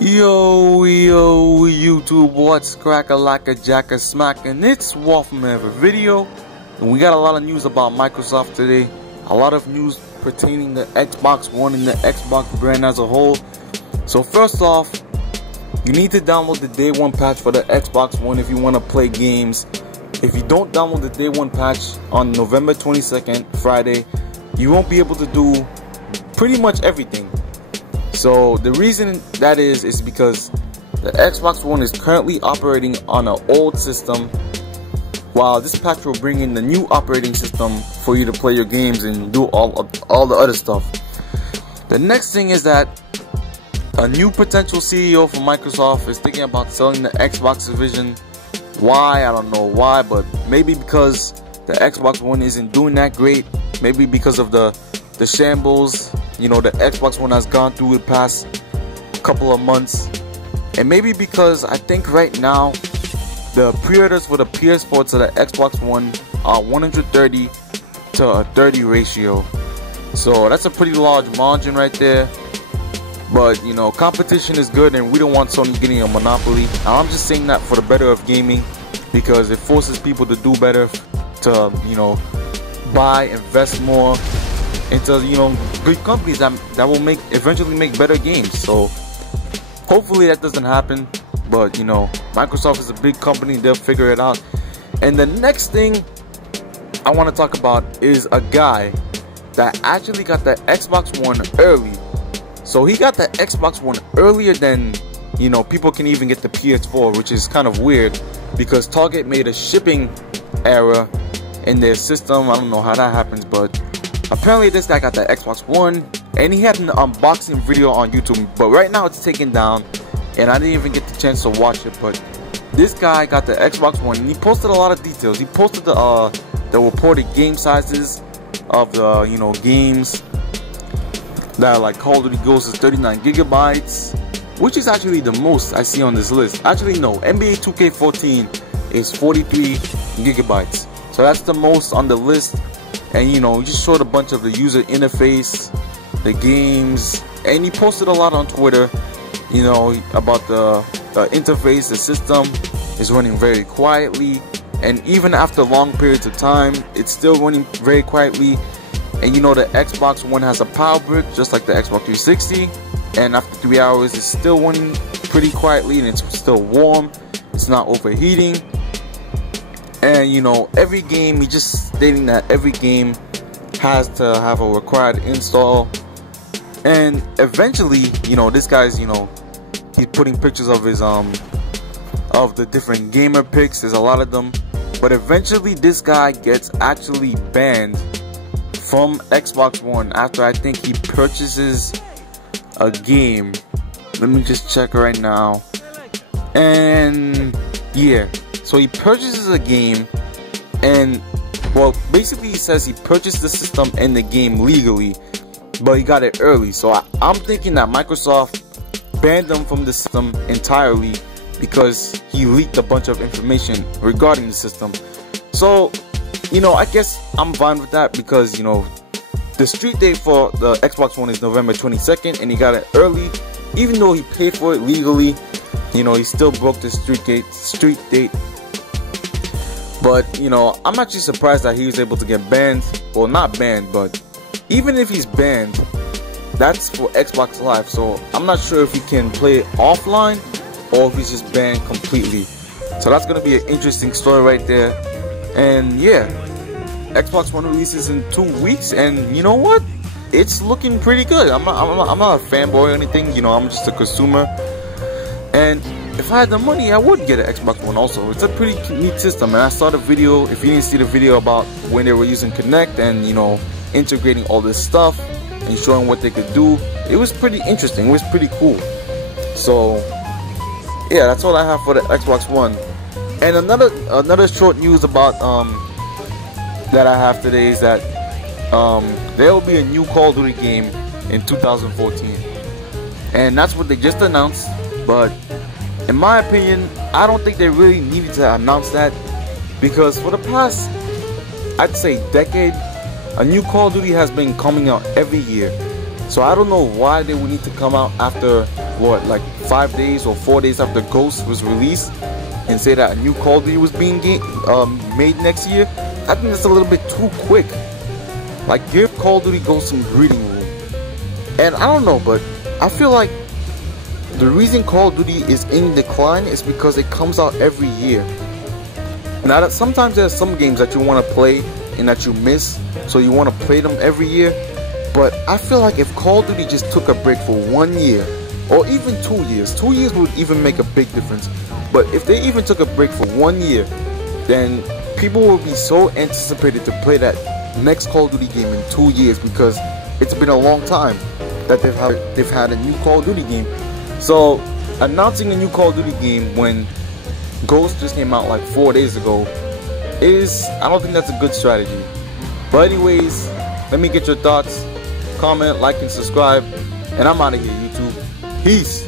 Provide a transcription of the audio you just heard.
Yo, YouTube, what's crack-a-lack-a-jack-a smack, and it's Wolf from every video, and we got a lot of news about Microsoft today, a lot of news pertaining to Xbox One and the Xbox brand as a whole. So first off, you need to download the Day 1 patch for the Xbox One if you want to play games. If you don't download the Day 1 patch on November 22nd, Friday, you won't be able to do pretty much everything. So the reason that is because the Xbox One is currently operating on an old system, while this patch will bring in the new operating system for you to play your games and do all the other stuff. The next thing is that a new potential CEO for Microsoft is thinking about selling the Xbox division. Why? I don't know why, but maybe because the Xbox One isn't doing that great. Maybe because of the shambles, you know, the Xbox One has gone through the past couple of months. And maybe because I think right now the pre-orders for the PS4 to the Xbox One are 130 to a 30 ratio. So that's a pretty large margin right there. But you know, competition is good and we don't want Sony getting a monopoly. I'm just saying that for the better of gaming, because it forces people to do better, to, you know, buy, invest more into, you know, good companies that will eventually make better games. So hopefully that doesn't happen, but you know, Microsoft is a big company, they'll figure it out. And the next thing I want to talk about is a guy that actually got the Xbox One early. So he got the Xbox One earlier than, you know, people can even get the PS4, which is kind of weird because Target made a shipping error in their system. I don't know how that happens, but apparently this guy got the Xbox One and he had an unboxing video on YouTube, but right now it's taken down and I didn't even get the chance to watch it. But this guy got the Xbox One and he posted a lot of details. He posted the reported game sizes of the, you know, games that are like Call of Duty Ghosts is 39 gigabytes, which is actually the most I see on this list. Actually no, NBA 2K14 is 43 gigabytes. So that's the most on the list. And you know, he just showed a bunch of the user interface, the games, and he posted a lot on Twitter, you know, about the interface. The system is running very quietly, and even after long periods of time, it's still running very quietly. And you know, the Xbox One has a power brick just like the Xbox 360, and after 3 hours it's still running pretty quietly and it's still warm, it's not overheating. And you know, every game, he's just stating that every game has to have a required install. And eventually, you know, this guy's, you know, he's putting pictures of his of the different gamer picks. There's a lot of them, but eventually this guy gets actually banned from Xbox One after I think he purchases a game. Let me just check right now. And yeah, so he purchases a game, and well, basically he says he purchased the system and the game legally, but he got it early. So I'm thinking that Microsoft banned him from the system entirely because he leaked a bunch of information regarding the system. So, you know, I guess I'm fine with that because, you know, the street date for the Xbox One is November 22nd and he got it early. Even though he paid for it legally, you know, he still broke the street date. But, you know, I'm actually surprised that he was able to get banned. Well, not banned, but even if he's banned, that's for Xbox Live. So I'm not sure if he can play it offline or if he's just banned completely. So that's going to be an interesting story right there. And yeah, Xbox One releases in 2 weeks, and you know what? It's looking pretty good. I'm not a fanboy or anything. You know, I'm just a consumer. And if I had the money, I would get an Xbox One also. It's a pretty neat system. And I saw the video, if you didn't see the video about when they were using Kinect and, you know, integrating all this stuff and showing what they could do, it was pretty interesting. It was pretty cool. So yeah, that's all I have for the Xbox One. And another short news about that I have today is that there will be a new Call of Duty game in 2014, and that's what they just announced. But in my opinion, I don't think they really needed to announce that, because for the past, I'd say, decade, a new Call of Duty has been coming out every year. So I don't know why they would need to come out after what, like 5 days or 4 days after Ghost was released and say that a new Call of Duty was being made next year, I think that's a little bit too quick. Like, give Call of Duty Ghost some breathing room. And I don't know, but I feel like the reason Call of Duty is in decline is because it comes out every year. Now that sometimes there's some games that you want to play and that you miss, so you want to play them every year. But I feel like if Call of Duty just took a break for 1 year, or even 2 years, 2 years would even make a big difference. But if they even took a break for 1 year, then people will be so anticipated to play that next Call of Duty game in 2 years, because it's been a long time that they've had a new Call of Duty game. So announcing a new Call of Duty game when Ghost just came out like 4 days ago I don't think that's a good strategy. But anyways, let me get your thoughts. Comment, like, and subscribe. And I'm out of here, YouTube. Peace.